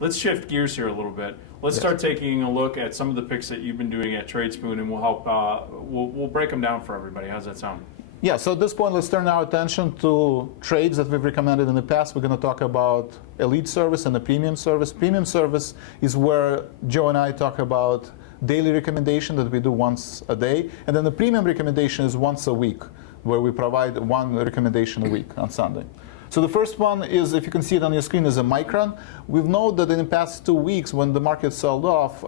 Let's shift gears here a little bit. Let's start taking a look at some of the picks that you've been doing at Tradespoon, and we'll help. We'll break them down for everybody. How's that sound? Yeah, so at this point, let's turn our attention to trades that we've recommended in the past. We're going to talk about elite service and the premium service. Premium service is where Joe and I talk about daily recommendation that we do once a day. And then the premium recommendation is once a week, where we provide one recommendation a week on Sunday. So the first one is, if you can see it on your screen, is a Micron. We've noted that in the past 2 weeks, when the market sold off,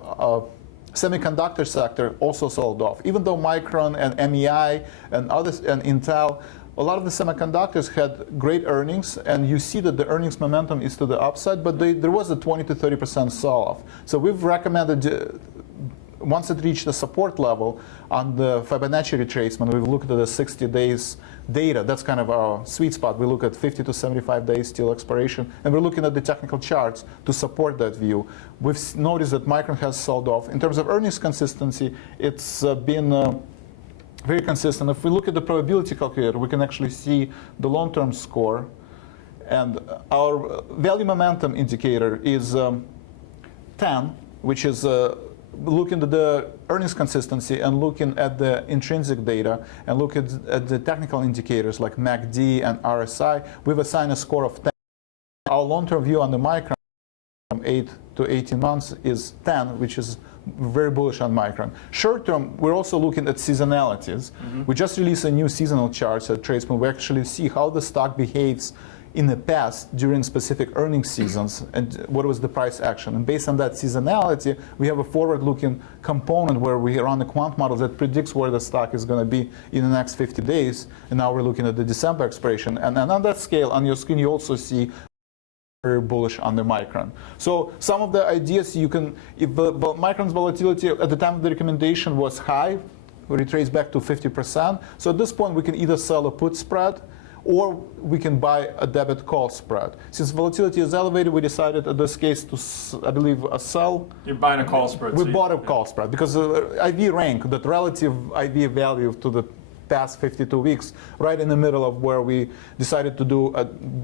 semiconductor sector also sold off. Even though Micron and MEI and others and Intel, a lot of the semiconductors had great earnings, and you see that the earnings momentum is to the upside, but there was a 20 to 30% sell-off. So we've recommended, once it reached the support level on the Fibonacci retracement, we've looked at the 60 days data. That's kind of our sweet spot. We look at 50 to 75 days till expiration, and we're looking at the technical charts to support that view. We've noticed that Micron has sold off. In terms of earnings consistency, it's been very consistent. If we look at the probability calculator, we can actually see the long-term score, and our value momentum indicator is 10, which is looking at the earnings consistency and looking at the intrinsic data and look at the technical indicators like MACD and RSI. We've assigned a score of 10. Our long-term view on the Micron from 8 to 18 months is 10, which is very bullish on Micron. Short-term, we're also looking at seasonalities. We just released a new seasonal chart at Tradespoon. We actually see how the stock behaves in the past during specific earnings seasons and what was the price action. And based on that seasonality, we have a forward-looking component where we run a quant model that predicts where the stock is going to be in the next 50 days. And now we're looking at the December expiration. And on that scale, on your screen, you also see very bullish on the Micron. So some of the ideas you can, if the Micron's volatility at the time of the recommendation was high, we retrace back to 50%. So at this point, we can either sell a put spread or we can buy a debit call spread. Since volatility is elevated, we decided in this case to, I believe, sell. You're buying a call spread. We bought a call spread because IV rank, that relative IV value to the past 52 weeks, right in the middle of where we decided to do,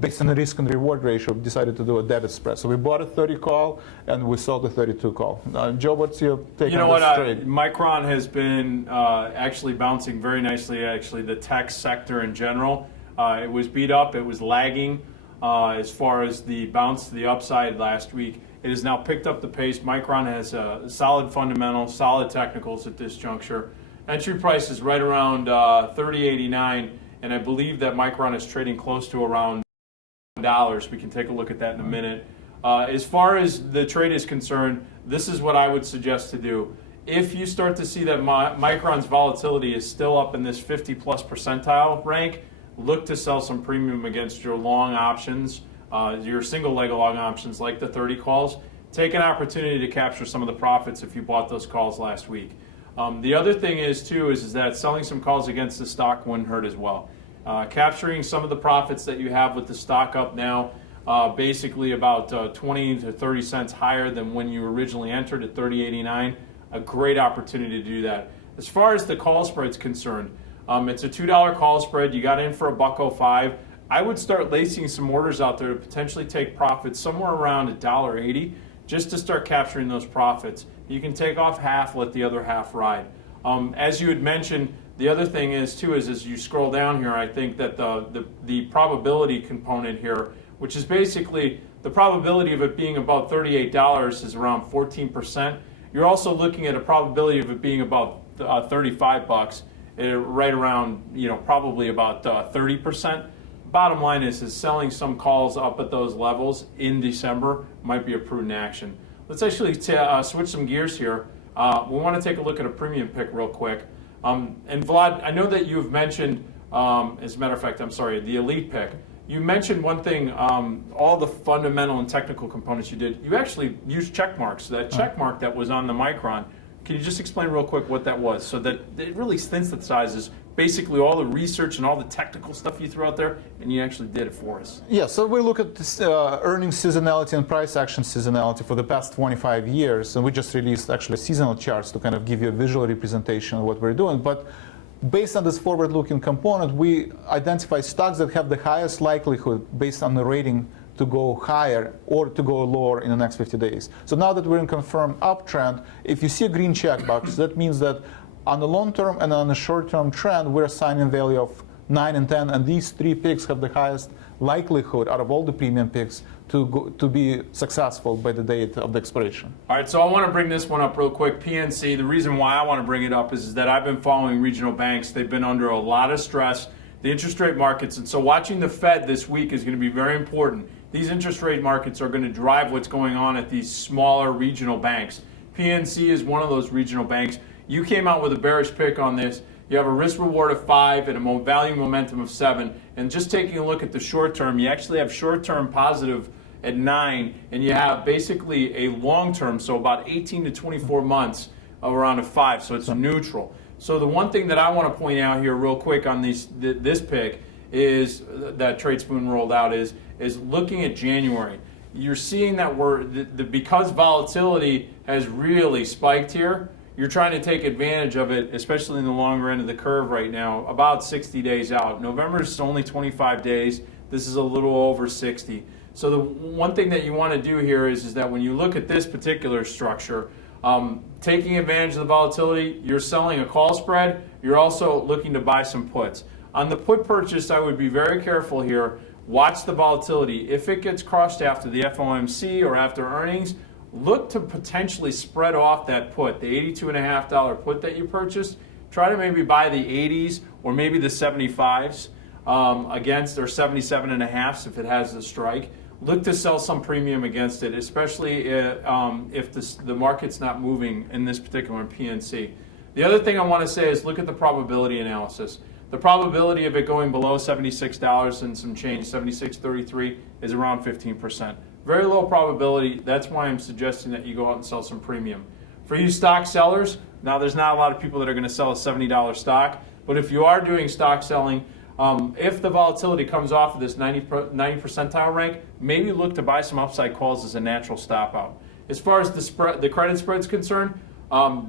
based on the risk and reward ratio, we decided to do a debit spread. So we bought a 30 call and we sold a 32 call. Joe, what's your take on this trade? Micron has been actually bouncing very nicely, actually, the tech sector in general. It was beat up. It was lagging as far as the bounce to the upside last week. It has now picked up the pace. Micron has solid fundamentals, solid technicals at this juncture. Entry price is right around $30.89, and I believe that Micron is trading close to around $1. We can take a look at that in a minute. As far as the trade is concerned, this is what I would suggest to do. If you start to see that Micron's volatility is still up in this 50-plus percentile rank, look to sell some premium against your long options, your single leg long options like the 30 calls. Take an opportunity to capture some of the profits if you bought those calls last week. The other thing is that selling some calls against the stock wouldn't hurt as well. Capturing some of the profits that you have with the stock up now, basically about 20 to 30 cents higher than when you originally entered at $30.89, a great opportunity to do that. As far as the call spread's concerned, it's a $2 call spread. You got in for $1.05. I would start lacing some orders out there to potentially take profits somewhere around $1.80 just to start capturing those profits. You can take off half, let the other half ride. As you had mentioned, the other thing is as you scroll down here, I think that the probability component here, which is basically the probability of it being about $38 is around 14%. You're also looking at a probability of it being about 35 bucks. Right around, probably about 30%. Bottom line is selling some calls up at those levels in December might be a prudent action. Let's actually switch some gears here. We want to take a look at a premium pick real quick. And Vlad, I know that you've mentioned, as a matter of fact, the elite pick. You mentioned one thing, all the fundamental and technical components you did. You actually used check marks. That check mark that was on the Micron. Can you just explain real quick what that was so that it really synthesizes basically all the research and all the technical stuff you threw out there, and you actually did it for us. Yeah, so we look at this, earnings seasonality and price action seasonality for the past 25 years, and we just released actually seasonal charts to kind of give you a visual representation of what we're doing. But based on this forward-looking component, we identify stocks that have the highest likelihood based on the rating to go higher or to go lower in the next 50 days. So now that we're in confirmed uptrend, if you see a green check box, that means that on the long-term and on the short-term trend, we're assigning value of 9 and 10, and these 3 picks have the highest likelihood out of all the premium picks to be successful by the date of the expiration. All right, so I want to bring this one up real quick. PNC, the reason why I want to bring it up is that I've been following regional banks. They've been under a lot of stress, the interest rate markets, and so watching the Fed this week is going to be very important. These interest rate markets are going to drive what's going on at these smaller regional banks. PNC is one of those regional banks. You came out with a bearish pick on this. You have a risk reward of 5 and a value momentum of 7. And just taking a look at the short term, you actually have short term positive at 9, and you have basically a long term, so about 18 to 24 months, of around a 5. So it's neutral. So the one thing that I want to point out here real quick on this pick is that Tradespoon rolled out is looking at January. You're seeing that because volatility has really spiked here, you're trying to take advantage of it, especially in the longer end of the curve right now, about 60 days out. November is only 25 days. This is a little over 60. So the one thing that you want to do here is that when you look at this particular structure, taking advantage of the volatility, you're selling a call spread. You're also looking to buy some puts. On the put purchase, I would be very careful here. Watch the volatility. If it gets crushed after the FOMC or after earnings, look to potentially spread off that put, the $82.50 put that you purchased. Try to maybe buy the 80s or maybe the 75s against, or 77.5s if it has the strike. Look to sell some premium against it, especially if the market's not moving in this particular PNC. The other thing I want to say is look at the probability analysis. The probability of it going below $76 and some change, $76.33, is around 15%. Very low probability. That's why I'm suggesting that you go out and sell some premium. For you stock sellers, now there's not a lot of people that are going to sell a $70 stock, but if you are doing stock selling, if the volatility comes off of this 90 percentile rank, maybe look to buy some upside calls as a natural stop out. As far as the credit spread's concerned,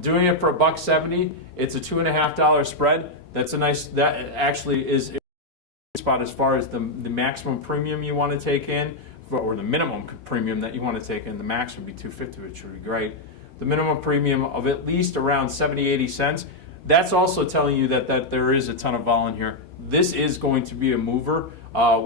doing it for $1.70, it's a $2.50 spread. That's a nice. That actually is a spot as far as the maximum premium you want to take in, or the minimum premium that you want to take in. The max would be $2.50, which would be great. The minimum premium of at least around 70-80 cents. That's also telling you that there is a ton of vol in here. This is going to be a mover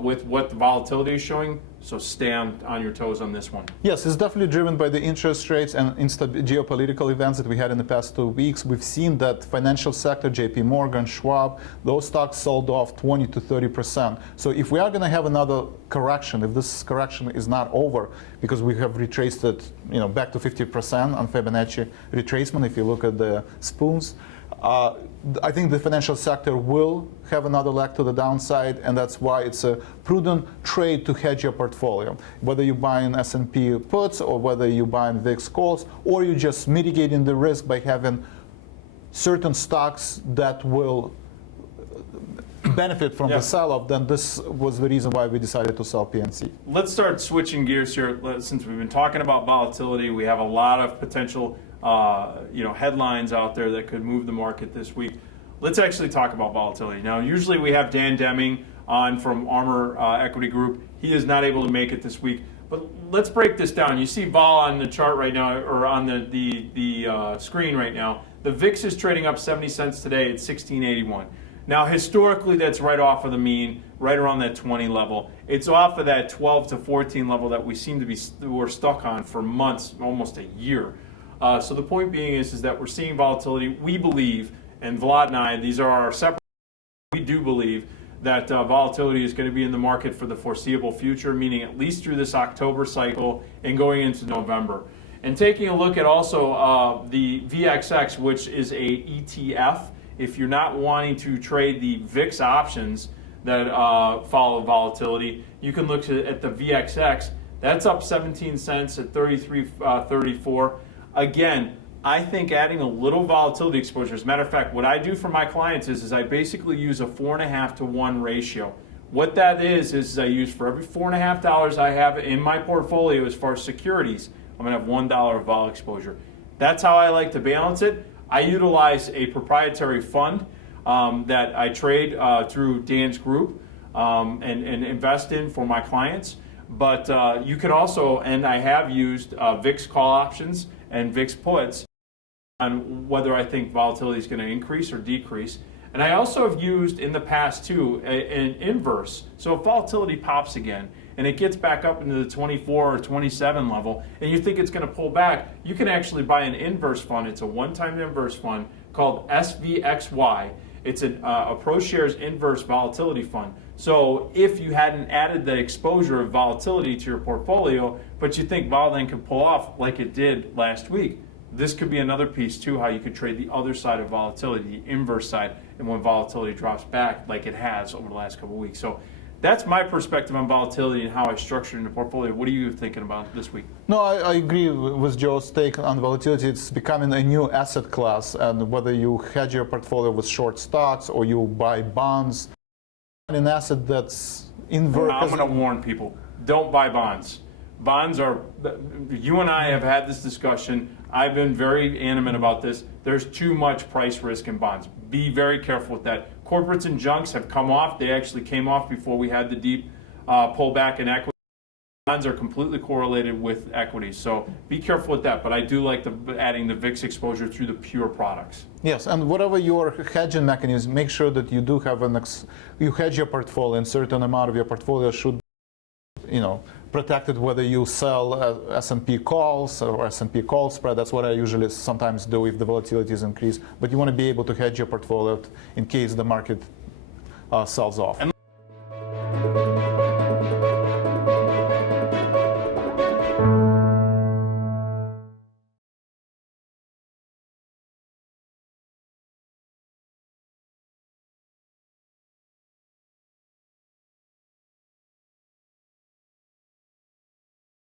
with what the volatility is showing, so stay on your toes on this one. Yes, it's definitely driven by the interest rates and geopolitical events that we had in the past 2 weeks. We've seen that financial sector, JP Morgan, Schwab, those stocks sold off 20 to 30%. So if we are going to have another correction, if this correction is not over, because we have retraced it back to 50% on Fibonacci retracement, if you look at the spoons, I think the financial sector will have another leg to the downside, and that's why it's a prudent trade to hedge your portfolio. Whether you're buying S&P puts or whether you're buying VIX calls, or you're just mitigating the risk by having certain stocks that will benefit from the sell-off, then this was the reason why we decided to sell PNC. Let's start switching gears here. Since we've been talking about volatility, we have a lot of potential headlines out there that could move the market this week. Let's actually talk about volatility. Now, usually we have Dan Deming on from Armor Equity Group. He is not able to make it this week. But let's break this down. You see vol on the chart right now, or on the screen right now. The VIX is trading up 70 cents today at 1681. Now, historically, that's right off of the mean, right around that 20 level. It's off of that 12 to 14 level that we're stuck on for months, almost a year. So the point being is that we're seeing volatility. We believe, and Vlad and I, these are our separate, we do believe that volatility is going to be in the market for the foreseeable future, meaning at least through this October cycle and going into November. And taking a look at also the VXX, which is a ETF, if you're not wanting to trade the VIX options that follow volatility, you can look at the VXX. That's up 17 cents at 33.34. Again, I think adding a little volatility exposure, as a matter of fact, what I do for my clients is I basically use a 4.5 to 1 ratio. What that is I use for every $4.5 I have in my portfolio as far as securities, I'm going to have $1 of vol exposure. That's how I like to balance it. I utilize a proprietary fund that I trade through Dan's group and invest in for my clients. But you can also, and I have used VIX call options and VIX puts on whether I think volatility is going to increase or decrease. And I also have used in the past too an inverse. So if volatility pops again and it gets back up into the 24 or 27 level and you think it's going to pull back, you can actually buy an inverse fund. It's a one-time inverse fund called SVXY. It's a ProShares inverse volatility fund. So if you hadn't added the exposure of volatility to your portfolio, but you think vol then can pull off like it did last week, this could be another piece too, how you could trade the other side of volatility, the inverse side, and when volatility drops back like it has over the last couple of weeks. So that's my perspective on volatility and how I structured in the portfolio. What are you thinking about this week? No, I agree with Joe's take on volatility. It's becoming a new asset class, and whether you hedge your portfolio with short stocks or you buy bonds, an asset that's inverse. I'm going to warn people, don't buy bonds. Bonds are, you and I have had this discussion. I've been very animate about this. There's too much price risk in bonds. Be very careful with that. Corporates and junks have come off. They actually came off before we had the deep pullback in equity. Bonds are completely correlated with equities, so be careful with that. But I do like adding the VIX exposure through the pure products. Yes, and whatever your hedging mechanism, make sure that you do have you hedge your portfolio, and a certain amount of your portfolio should, protected, whether you sell S&P calls or S&P call spread. That's what I usually sometimes do if the volatility is increased. But you want to be able to hedge your portfolio in case the market sells off.